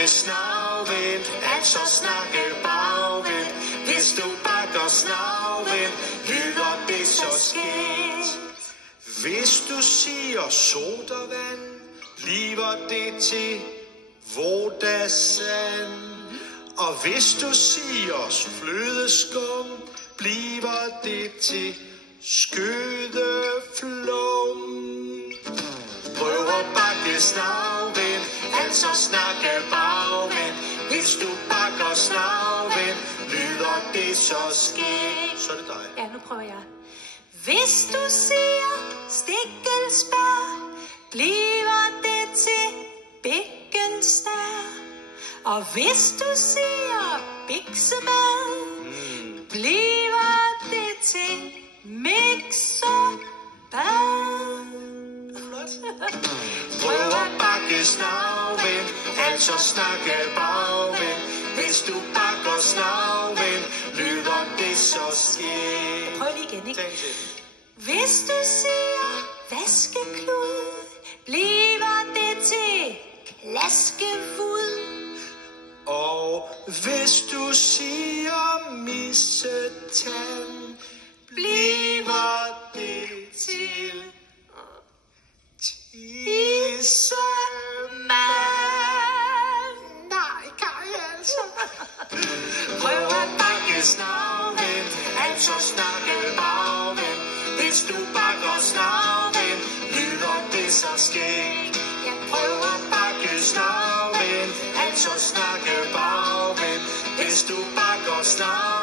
bakke snavvendt, altså snakke bagvendt. Hvis du bakker snavvendt, lyder det så skægt. Hvis du siger sodavand, bliver det til vodasand. Og hvis du siger flødeskum, bliver det til skødeflum. Prøv at bakke snavvendt, altså snakke bagvendt. Hvis du bakker snavvendt, lyder det så skægt. Så er det dig. Ja, nu prøver jeg. Hvis du siger stikkelsbær, bliver det til bækkenstær. Og hvis du siger biksebad, bliver det til mixerbad. Prøv at bakke snavvendt, altså snakke bagvendt. Hvis du bakker snavvendt, lyder det så skægt. Prøv lige igen, ikke? Hvis du siger vaskeklud, bliver det til klaskefud. Og hvis du siger missetand, bliver det til tissemand. Nej, Kari, altså. Prøv at bakke snavvendt, altså snakke bagvendt. Hvis du bakker snavvendt, lyder det så skægt. Prøv at bakke snavvendt, altså snakke bagvendt. Hvis du bakker snavvendt,